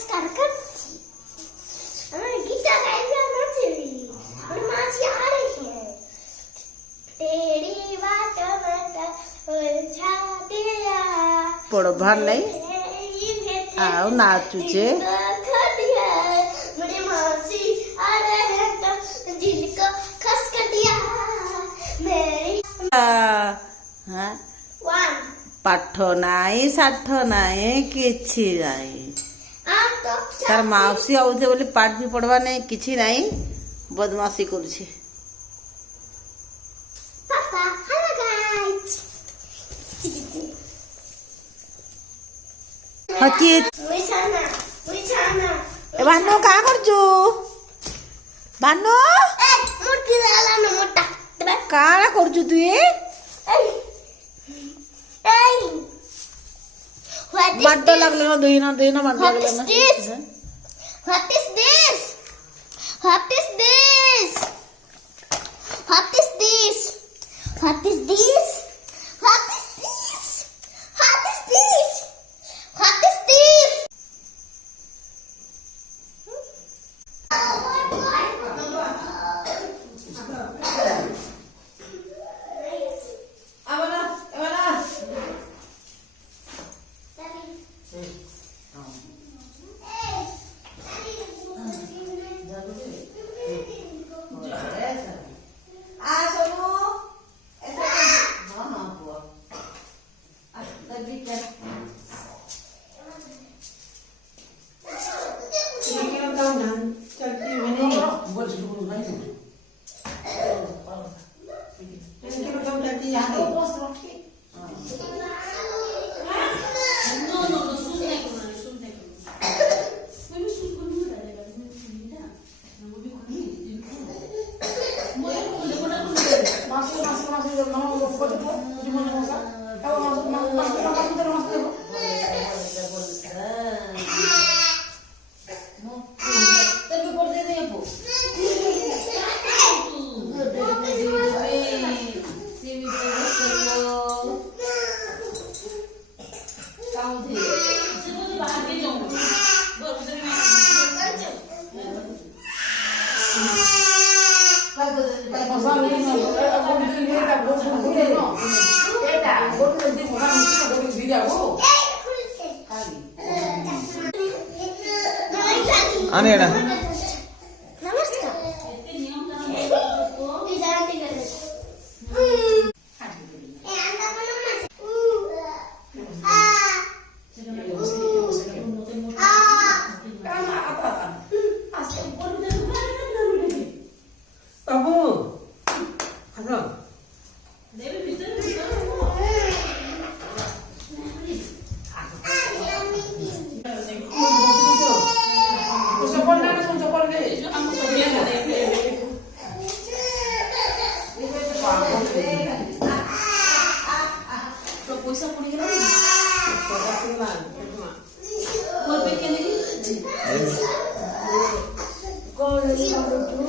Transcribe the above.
नमस्कार करছি আমার গীতা গাইবা নাচবি और मासी आ रही है तेरी बात मत उलझा दिया पढ़वार नहीं आओ नाचुचे मेरी मासी आ रहे हैं तो दिल को खसक दिया मेरी हाँ वन पाठ नाई साठ नाई किछि नाई आप तो तार माउसी आउथे बोली पाठ भी पढ़वा नहीं किछि नाई बदमाशी करुछि पापा हेलो गाइस हकी विछाना ए भानु का करजु भानु ए मुर्गी लाला न मोटा दबा काला करजु तू ए व्हाट बड्ड लागले ना दुईना बड्ड लागले ना What is this? What is this? What is this? What is this? What is this? What is this? What is this? आने एड़ा नमस्कार बाबू खाजा पैसा